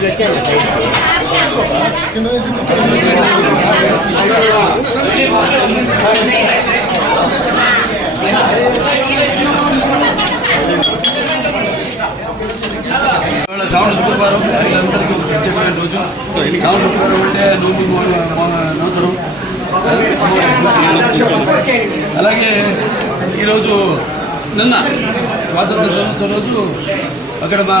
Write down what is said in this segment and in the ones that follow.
శ్రావణ శుక్రవారం అందరికీ చెప్పిన రోజు శ్రావణ శుక్రవారం అంటే నూతనం అలాగే ఈరోజు నిన్న స్వాతంత్ర దినోత్సవం రోజు అక్కడ మా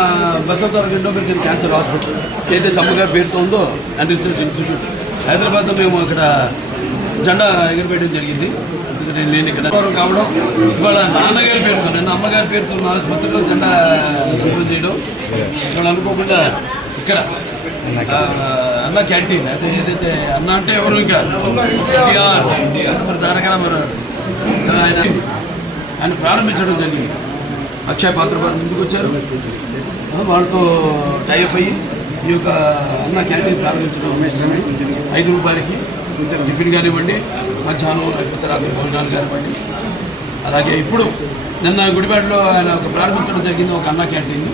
బసవతారక ఎండోమెట్రిక్ క్యాన్సర్ హాస్పిటల్ ఏదైతే అమ్మగారి పేరుతో ఉందో అండ్ రీసెర్చ్ ఇన్స్టిట్యూట్ హైదరాబాద్లో మేము అక్కడ జెండా ఎగిరిపేయడం జరిగింది. అందుకని నేను ఇక్కడ కావడం ఇవాళ నాన్నగారి పేరుతో నిన్న అమ్మగారి పేరుతో ఉన్న ఆసుపత్రిలో జెండా ఓపెన్ చేయడం ఇవాళ అనుకోకుండా ఇక్కడ అన్న క్యాంటీన్ అయితే ఏదైతే అన్న అంటే ఎవరు ఇంకా ఎంత మరి తారక రామారావు ఆయన ప్రారంభించడం జరిగింది. అక్షయ పాత్ర వారు ముందుకు వచ్చారు, వాళ్ళతో టైఅప్ అయ్యి ఈ యొక్క అన్న క్యాంటీన్ ప్రారంభించడం 5 రూపాయలకి టిఫిన్ కానివ్వండి, మధ్యాహ్నం లేకపోతే రాత్రి భోజనాలు కానివ్వండి. అలాగే ఇప్పుడు నిన్న గుడిపేటలో ఆయన ప్రారంభించడం జరిగింది ఒక అన్న క్యాంటీన్.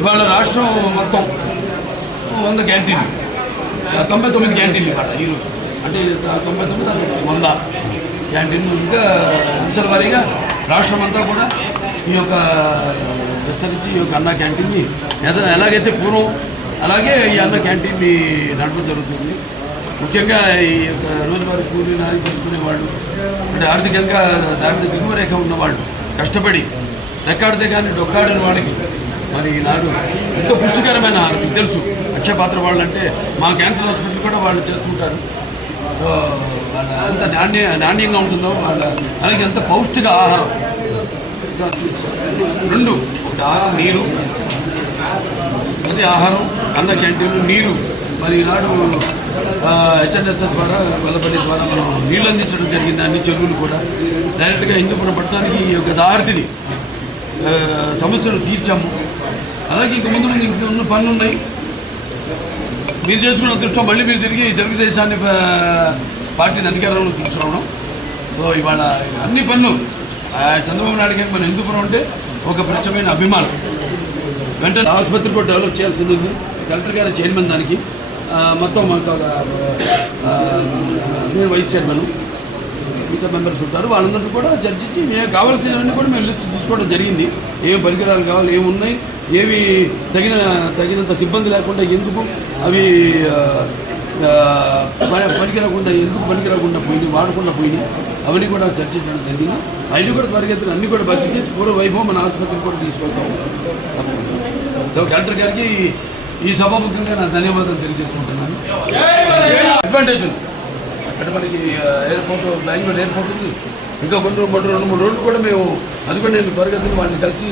ఇవాళ రాష్ట్రం మొత్తం 100 క్యాంటీన్లు, 99 క్యాంటీన్లు ఇవాళ ఈరోజు, అంటే 99 100 క్యాంటీన్లు. ఇంకా అంచెల వారీగా రాష్ట్రం అంతా కూడా ఈ యొక్క విస్తరించి ఈ యొక్క అన్న క్యాంటీన్ని ఎలాగైతే పూర్వం అలాగే ఈ అన్న క్యాంటీన్ని నడపడం జరుగుతుంది. ముఖ్యంగా ఈ యొక్క రోజువారీ కూలీ నాలి చేసుకునే వాళ్ళు, అంటే ఆర్థికంగా దారిద్ర్య దిగువ రేఖ ఉన్నవాళ్ళు, కష్టపడి రెక్కాడితే కానీ డొక్కాడని వాళ్ళకి మరి ఈనాడు ఎంతో పుష్టికరమైన ఆహారం. మీకు తెలుసు అక్షయ పాత్ర వాళ్ళు అంటే మా క్యాన్సర్ హాస్పిటల్ కూడా వాళ్ళు చేస్తుంటారు. వాళ్ళ ఎంత నాణ్యంగా ఉంటుందో వాళ్ళ అలాగే ఎంత పౌష్టిక ఆహారం. 2 నీరు, అది ఆహారం, అన్న క్యాంటీన్లు, నీరు. మరి ఈనాడు హెచ్ఎన్ఎస్ఎస్ ద్వారా వెల్లపల్లి ద్వారా మనం నీళ్ళు అందించడం జరిగింది. అన్ని చెరువులు కూడా డైరెక్ట్గా హిందూపురం పట్టణానికి ఈ యొక్క దారిని సమస్యలు తీర్చాము. అలాగే ఇంక ముందు ఉన్న పనులు ఉన్నాయి. మీరు చేసుకున్న అదృష్టం మళ్ళీ మీరు తిరిగి తెలుగుదేశాన్ని పార్టీని అధికారంలో తీసుకురావడం. సో ఇవాళ అన్ని పనులు చంద్రబాబు నాయుడు గారికి మన హిందూపురం అంటే ఒక ప్రత్యేకమైన అభిమానం. వెంటనే ఆసుపత్రి కూడా డెవలప్ చేయాల్సింది ఉంది. కలెక్టర్ గారి చైర్మన్ దానికి మొత్తం మాకు నేను వైస్ చైర్మన్, మిగతా మెంబర్స్ ఉంటారు. వాళ్ళందరికీ కూడా చర్చించి మేము కావాల్సినవన్నీ కూడా మేము లిస్ట్ తీసుకోవడం జరిగింది. ఏం పరికరాలు కావాలి, ఏమున్నాయి, ఏవి తగినంత సిబ్బంది లేకుండా ఎందుకు అవి పనికిరాకుండా పోయినాయి, వాడకుండా పోయినాయి, అవన్నీ కూడా చర్చించడం జరిగింది. అవన్నీ కూడా త్వరగతిని అన్నీ కూడా భర్తీ చేసి పూర్వ వైభవం మన ఆసుపత్రికి కూడా తీసుకొస్తాం. సో కలెక్టర్ గారికి ఈ సభాముఖంగా నా ధన్యవాదాలు తెలియజేసుకుంటున్నాను. అడ్వాంటేజ్ ఉంది అక్కడ మనకి ఎయిర్పోర్ట్, బెంగళూరు ఎయిర్పోర్ట్ ఉంది. ఇంకా కొన్ని 2-3 రోడ్లు కూడా మేము అది కూడా నేను త్వరగతిని వాళ్ళని కలిసి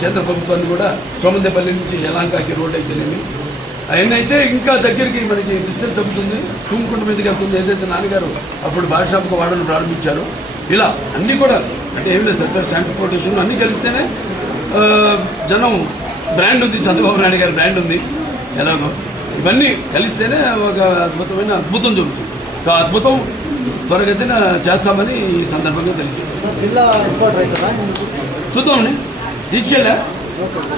కేంద్ర ప్రభుత్వాన్ని కూడా సోమందేపల్లి నుంచి యలాంకాకి రోడ్ అయితేనేమి అవన్నీ అయితే ఇంకా దగ్గరికి మనకి డిస్టెన్స్ అవుతుంది. తుమ్ముకుంట మీదకి వెళ్తుంది. ఏదైతే నాన్నగారు అప్పుడు బార్షాప్కు వాడని ప్రారంభించారు. ఇలా అన్నీ కూడా అంటే ఏం లేదు, సర్ఫేస్ ట్రాన్స్పోర్టేషన్ అన్నీ కలిస్తేనే జనం బ్రాండ్ ఉంది, చంద్రబాబు నాయుడు గారి బ్రాండ్ ఉంది. ఎలాగో ఇవన్నీ కలిస్తేనే ఒక అద్భుతం జరుగుతుంది. సో అద్భుతం త్వరగతిన చేస్తామని ఈ సందర్భంగా తెలియజేస్తాం. చూద్దామని తీసుకెళ్ళా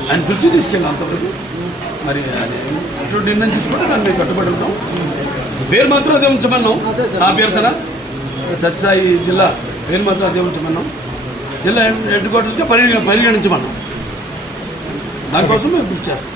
ఆయన దృష్టి తీసుకెళ్ళాం అంతవరకు. మరి అటువంటి నిర్ణయం తీసుకుంటే దాన్ని మేము కట్టుబడి ఉంటాం. పేరు మాత్రం అదే ఉంచమన్నాం. నా అభ్యర్థన సత్యసాయి జిల్లా పేరు మాత్రం అదే ఉంచమన్నాం. జిల్లా హెడ్ క్వార్టర్స్గా పరిగణించమన్నాం. దానికోసం మేము కృషి చేస్తాం.